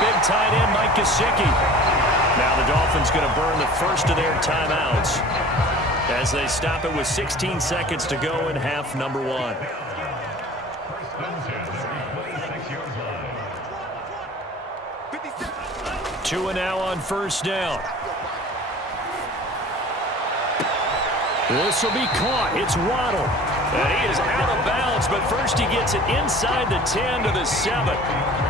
big tight end Mike Gesicki. Now the Dolphins going to burn the first of their timeouts as they stop it with 16 seconds to go in half number one. Two and now on first down. This will be caught. It's Waddle. And he is out of bounds, but first he gets it inside the 10 to the 7.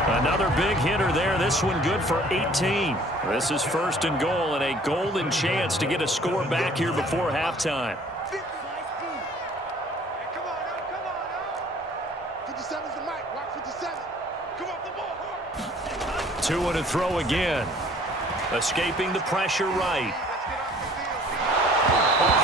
Another big hitter there. This one good for 18. This is first and goal and a golden chance to get a score back here before halftime. 57's the mic. Watch 57. Come off the ball. Two and a throw again. Escaping the pressure right.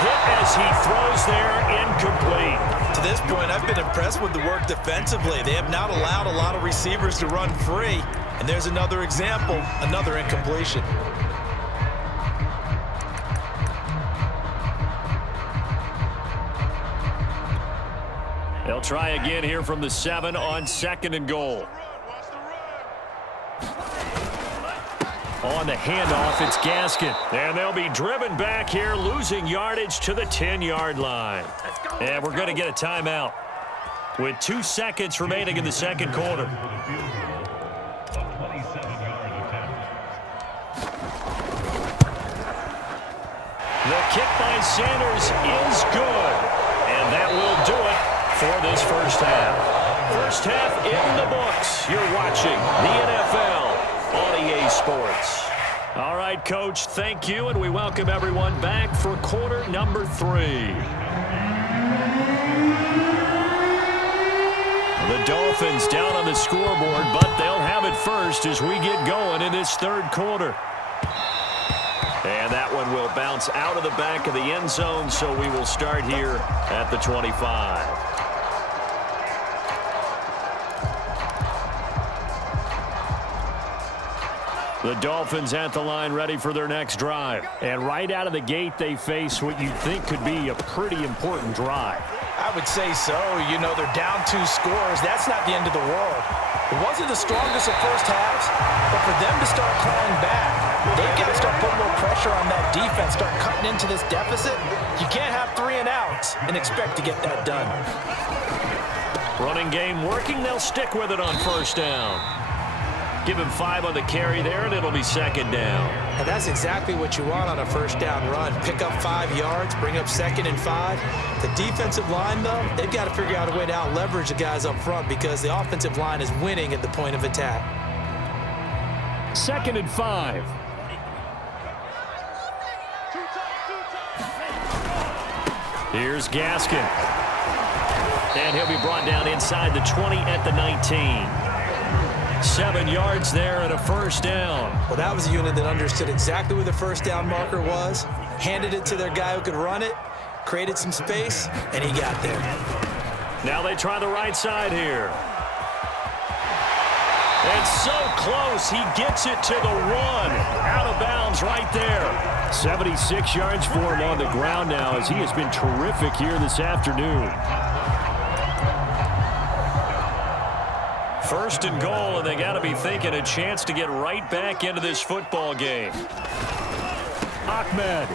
Hit as he throws there, incomplete. To this point, I've been impressed with the work defensively. They have not allowed a lot of receivers to run free. And there's another example, another incompletion. They'll try again here from the 7 on second and goal. On the handoff, it's Gaskin. And they'll be driven back here, losing yardage to the 10-yard line. And we're going to get a timeout with 2 seconds remaining in the second quarter. The kick by Sanders is good. And that will do it for this first half. First half in the books. You're watching the NFL on EA Sports. All right, Coach, thank you, and we welcome everyone back for quarter number 3. The Dolphins down on the scoreboard, but they'll have it first as we get going in this third quarter. And that one will bounce out of the back of the end zone, so we will start here at the 25. The Dolphins at the line ready for their next drive. And right out of the gate, they face what you'd think could be a pretty important drive. I would say so. You know, they're down 2 scores. That's not the end of the world. It wasn't the strongest of first halves, but for them to start clawing back, they've got to start putting more pressure on that defense, start cutting into this deficit. You can't have 3 and outs and expect to get that done. Running game working. They'll stick with it on first down. Give him 5 on the carry there, and it'll be second down. And that's exactly what you want on a first down run. Pick up 5 yards, bring up second and 5. The defensive line, though, they've got to figure out a way to out-leverage the guys up front because the offensive line is winning at the point of attack. Second and 5. Here's Gaskin. And he'll be brought down inside the 20 at the 19. 7 yards there and a first down. Well, that was a unit that understood exactly where the first down marker was, handed it to their guy who could run it, created some space, and he got there. Now they try the right side here. And so close, he gets it to the 1. Out of bounds right there. 76 yards for him on the ground now as he has been terrific here this afternoon. First and goal, and they got to be thinking a chance to get right back into this football game. Ahmed.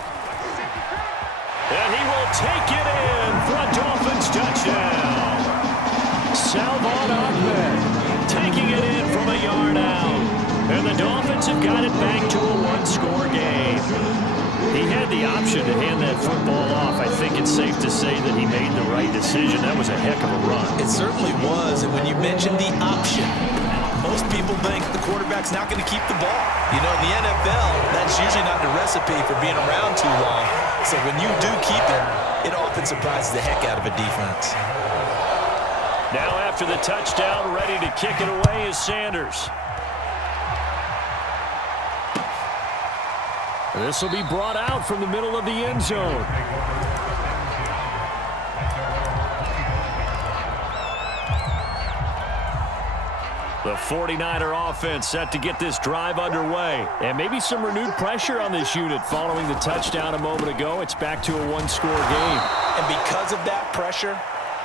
And he will take it in for a Dolphins touchdown. Salvon Ahmed taking it in from a yard out. And the Dolphins have got it back to a 1-score game. He had the option to hand that football off. I think it's safe to say that he made the right decision. That was a heck of a run. It certainly was. And when you mentioned the option, most people think the quarterback's not going to keep the ball. You know, in the NFL, that's usually not the recipe for being around too long. So when you do keep it, it often surprises the heck out of a defense. Now after the touchdown, ready to kick it away is Sanders. This will be brought out from the middle of the end zone. The 49er offense set to get this drive underway. And maybe some renewed pressure on this unit following the touchdown a moment ago. It's back to a 1-score game. And because of that pressure,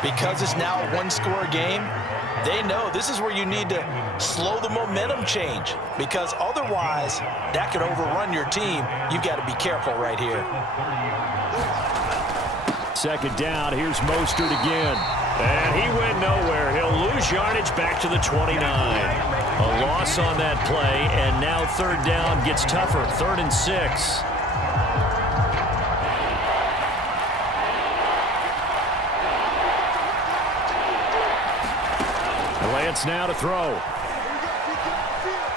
Because it's now a one-score game, they know this is where you need to slow the momentum change, because otherwise that could overrun your team. You've got to be careful right here. Second down, here's Mostert again. And he went nowhere. He'll lose yardage back to the 29. A loss on that play, and now third down gets tougher. 3rd and 6. Lance now to throw.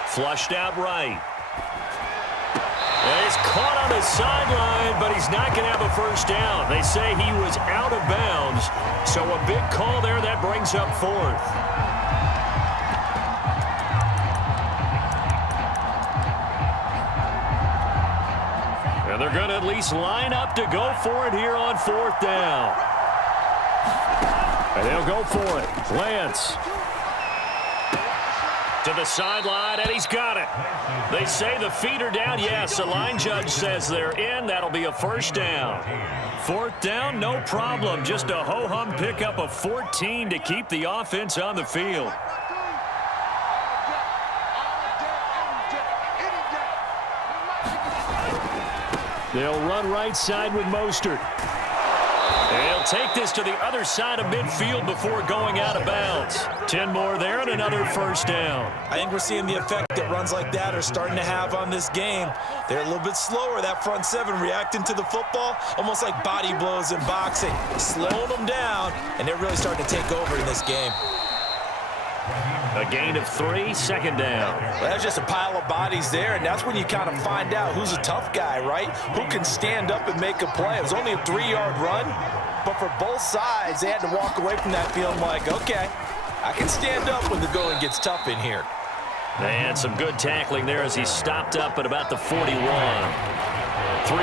Flushed out right. And he's caught on the sideline, but he's not going to have a first down. They say he was out of bounds, so a big call there. That brings up 4th. And they're going to at least line up to go for it here on 4th down. And they'll go for it. Lance to the sideline, and he's got it. They say the feet are down. Yes, the line judge says they're in. That'll be a first down. 4th down, no problem. Just a ho-hum pickup of 14 to keep the offense on the field. They'll run right side with Mostert. They'll take this to the other side of midfield before going out of bounds. 10 more there and another first down. I think we're seeing the effect that runs like that are starting to have on this game. They're a little bit slower, that front seven, reacting to the football, almost like body blows in boxing, slowing them down, and they're really starting to take over in this game. A gain of 3, second down. Well, that's just a pile of bodies there, and that's when you kind of find out who's a tough guy, right? Who can stand up and make a play. It was only a 3-yard run, but for both sides, they had to walk away from that feeling like, okay, I can stand up when the going gets tough in here. And some good tackling there as he stopped up at about the 41. 3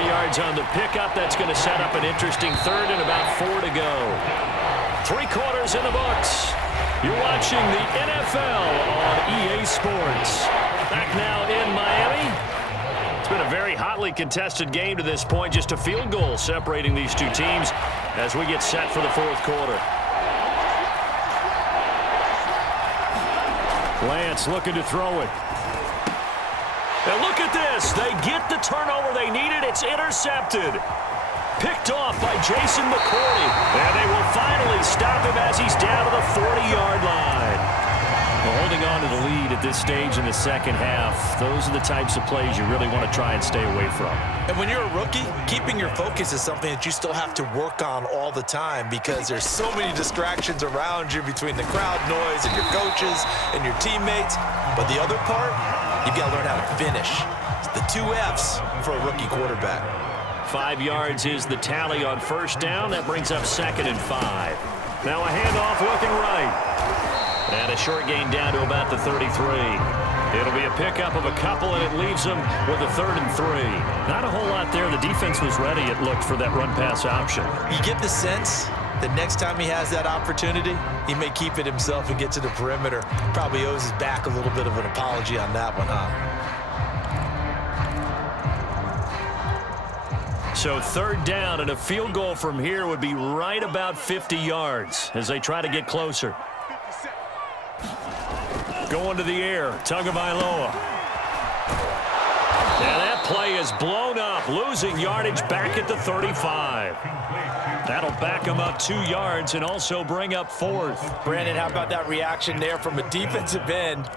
yards on the pickup. That's going to set up an interesting 3rd and about 4 to go. 3 quarters in the books. You're watching the NFL on EA Sports. Back now in Miami. It's been a very hotly contested game to this point. Just a field goal separating these two teams as we get set for the 4th quarter. Lance looking to throw it. And look at this. They get the turnover they needed. It's intercepted. Picked off by Jason McCourty. And they will finally stop him as he's down to the 40-yard line. Well, holding on to the lead at this stage in the second half, those are the types of plays you really want to try and stay away from. And when you're a rookie, keeping your focus is something that you still have to work on all the time because there's so many distractions around you between the crowd noise and your coaches and your teammates. But the other part, you've got to learn how to finish. It's the 2 F's for a rookie quarterback. 5 yards is the tally on first down. That brings up 2nd and 5. Now a handoff looking right. And a short gain down to about the 33. It'll be a pickup of a couple, and it leaves them with a 3rd and 3. Not a whole lot there. The defense was ready, it looked, for that run-pass option. You get the sense that next time he has that opportunity, he may keep it himself and get to the perimeter. Probably owes his back a little bit of an apology on that one, huh? So 3rd down, and a field goal from here would be right about 50 yards as they try to get closer. Going to the air, Tagovailoa. And that play is blown up, losing yardage back at the 35. That'll back him up 2 yards and also bring up 4th. Brandon, how about that reaction there from a defensive end?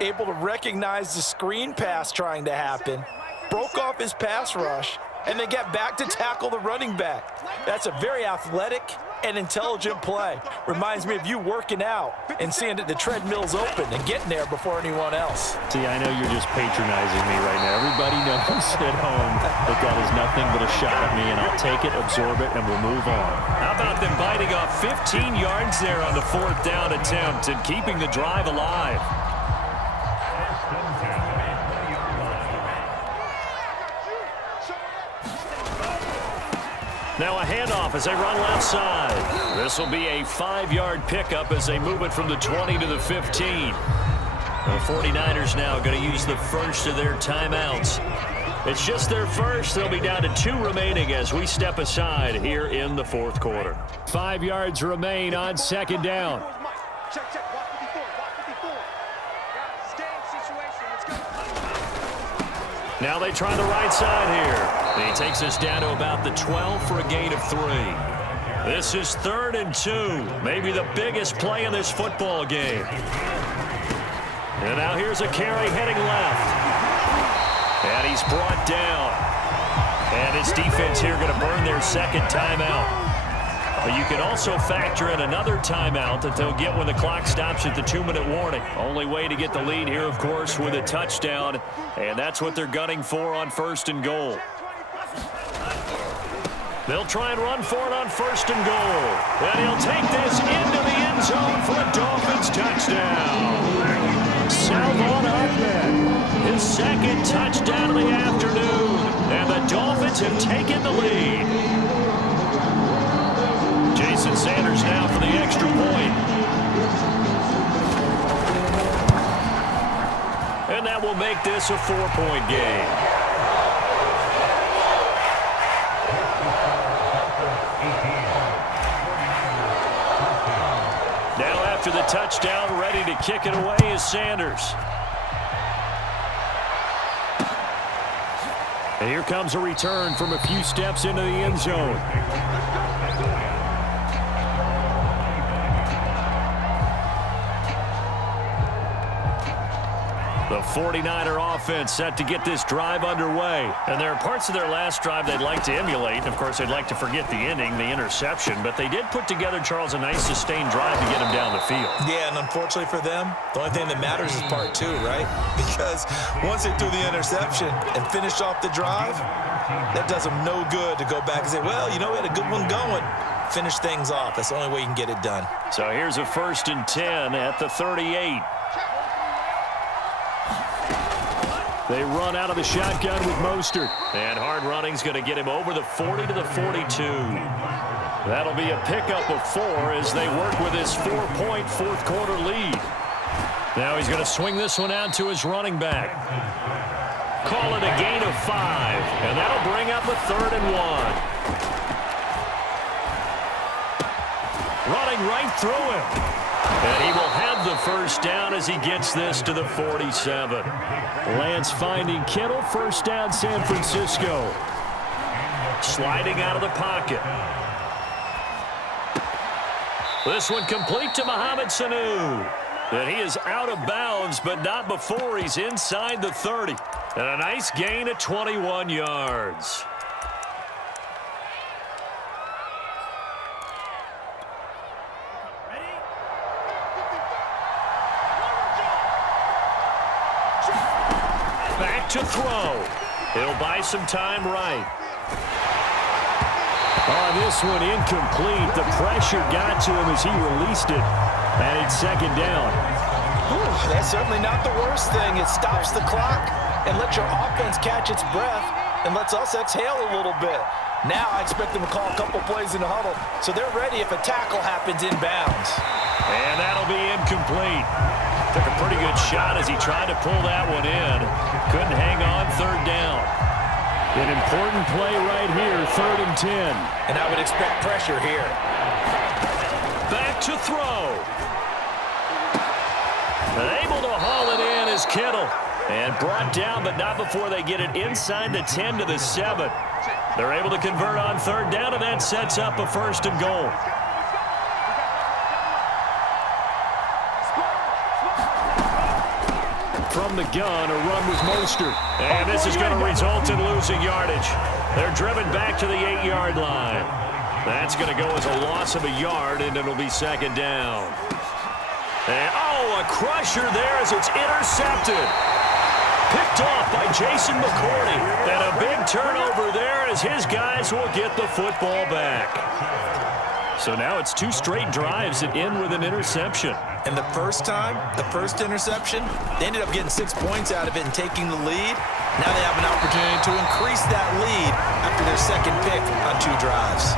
Able to recognize the screen pass trying to happen, broke off his pass rush, and then get back to tackle the running back. That's a very athletic and intelligent play. Reminds me of you working out and seeing that the treadmill's open and getting there before anyone else. See, I know you're just patronizing me right now. Everybody knows at home that is nothing but a shot at me, and I'll take it, absorb it, and we'll move on. How about them biting off 15 yards there on the 4th down attempt and keeping the drive alive? Now a handoff as they run left side. This will be a 5-yard pickup as they move it from the 20 to the 15. The 49ers now going to use the first of their timeouts. It's just their first. They'll be down to 2 remaining as we step aside here in the fourth quarter. 5 yards remain on second down. Check, check. Block 54. Block 54. Guys, it's game situation. Let's go. Now they try the right side here. He takes us down to about the 12 for a gain of 3. This is 3rd and 2. Maybe the biggest play in this football game. And now here's a carry heading left. And he's brought down. And his defense here going to burn their second timeout. But you can also factor in another timeout that they'll get when the clock stops at the 2-minute warning. Only way to get the lead here, of course, with a touchdown. And that's what they're gunning for on 1st and goal. They'll try and run for it on 1st and goal. And he'll take this into the end zone for a Dolphins touchdown. Salvon Ahmed, his second touchdown of the afternoon. And the Dolphins have taken the lead. Jason Sanders now for the extra point. And that will make this a 4-point game. Now after the touchdown, ready to kick it away is Sanders. And here comes a return from a few steps into the end zone. The 49er offense set to get this drive underway. And there are parts of their last drive they'd like to emulate. Of course, they'd like to forget the ending, the interception. But they did put together, Charles, a nice sustained drive to get him down the field. Yeah, and unfortunately for them, the only thing that matters is part 2, right? Because once they threw the interception and finished off the drive, that does them no good to go back and say, well, you know, we had a good one going. Finish things off. That's the only way you can get it done. So here's a 1st and 10 at the 38. They run out of the shotgun with Mostert. And hard running's going to get him over the 40 to the 42. That'll be a pickup of 4 as they work with his 4-point fourth quarter lead. Now he's going to swing this one out to his running back. Call it a gain of 5. And that'll bring up a 3rd and 1. Running right through him. And he will have the first down as he gets this to the 47. Lance finding Kittle, first down San Francisco. Sliding out of the pocket. This one complete to Mohamed Sanu. And he is out of bounds, but not before he's inside the 30. And a nice gain of 21 yards. Back to throw. He'll buy some time right. On this one, incomplete. The pressure got to him as he released it. And it's second down. Whew, that's certainly not the worst thing. It stops the clock and lets your offense catch its breath and lets us exhale a little bit. Now I expect them to call a couple plays in the huddle so they're ready if a tackle happens inbounds. And that'll be incomplete. Took a pretty good shot as he tried to pull that one in. Couldn't hang on, 3rd down. An important play right here, 3rd and 10. And I would expect pressure here. Back to throw. Able to haul it in is Kittle. And brought down, but not before they get it inside the 10 to the 7. They're able to convert on 3rd down, and that sets up a 1st and goal. From the gun, a run with Mostert. And this is going to result in losing yardage. They're driven back to the 8-yard line. That's going to go as a loss of a yard, and it'll be second down. And, oh, a crusher there as it's intercepted. Picked off by Jason McCourty. And a big turnover there as his guys will get the football back. So now it's 2 straight drives that end with an interception. And the first time, the first interception, they ended up getting 6 points out of it and taking the lead. Now they have an opportunity to increase that lead after their second pick on 2 drives.